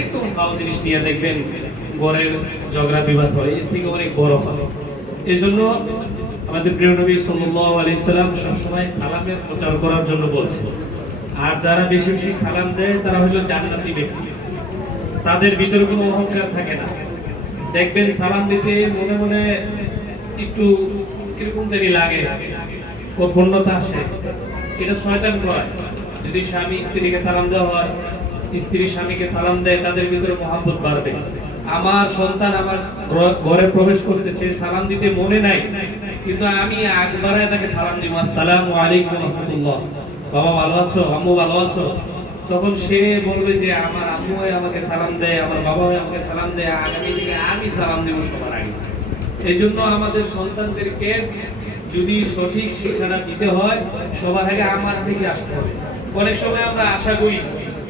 একটু ভালো জিনিস নিয়ে দেখবেন ঝগড়া, বিবাদ হয়, এর থেকে অনেক বড় হয়। এই জন্য আমাদের প্রিয় নবী সাল্লাম সবসময় সালামের প্রচার করার জন্য বলছে আর যারা বেশি বেশি সালাম দেয়, তারা হলো জান্নাতি ব্যক্তি। তাদের ভিতরে কোনো অহংকার থাকে না। দেখবেন সালাম দিতে মনে মনে একটু কীরকম জানি লাগে ও আসে। এটা শয়তান করে যদি স্বামী স্ত্রীকে সালাম দেওয়া হয় স্ত্রী স্বামীকে সালাম দেয়, তাদের ভিতরে মহাব্বত বাড়বে। আমার সন্তান আমার ঘরে প্রবেশ করছে, সে সালাম দিতে মনে নাই, কিন্তু আমি একবারে তাকে সালাম দিব। আসসালামু আলাইকুম রহমতুল্লাহ। বাবা ভালো আছো? আম্মু ভালো আছো? তখন সে বলবে যে, আমার আম্মু আমাকে সালাম দেয়, আমার বাবা আমাকে সালাম দেয়, আগামী থেকে আমি সালাম দেবো সবার আগে। এই জন্য আমাদের সন্তানদেরকে যদি সঠিক শিক্ষাটা দিতে হয়, সবার আগে আমার থেকে আসতে হবে। অনেক সময় আমরা আশা করি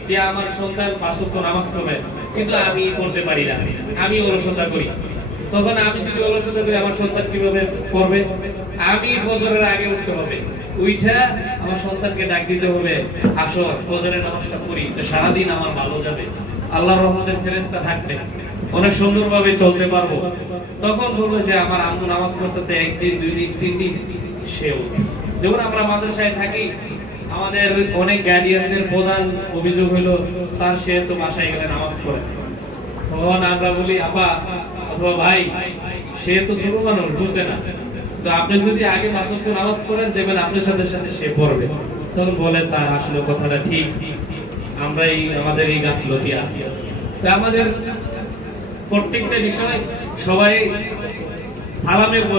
যে আমার সন্তান পাঁচ নামাজ পড়বে, কিন্তু আমি পড়তে পারি না। আমি অলসতা করি। তখন আমি যদি অলসতা করি, আমার সন্তান কীভাবে পড়বে? আমি ফজরের আগে উঠতে হবে। আমার সন্তানকে ডাক দিতে হবে আসো নামাজটা পড়ি, তো সারাদিন আমার ভালো যাবে। আল্লাহর রহমতের ফেরেশতা থাকবে। অনেক সুন্দরভাবে চলতে পারব। তখন বলব যে, আমার আম্মু নামাজ পড়তেছে, একদিন, দুই দিন, তিন দিন সেও যেমন আমরা মাদ্রাসায় থাকি আমাদের অনেক গার্ডিয়ানদের প্রধান অভিযোগ হলো, স্যার, সে তো বাসায় গেলে নামাজ পড়ে। তখন আমরা বলি, আপা, অথবা ভাই, সে তো ছোট মানুষ বুঝে না। তো আপনি যদি আগে মাসুদ নামাজ পড়েন, দেখবেন আপনার সাথে সাথে সে পড়বে। তখন বলে, স্যার, আসলে কথাটা ঠিক। আমরা এই আমাদের এই গাফলতি আছি। তো আমাদের প্রত্যেকটা বিষয় সবাই সালামের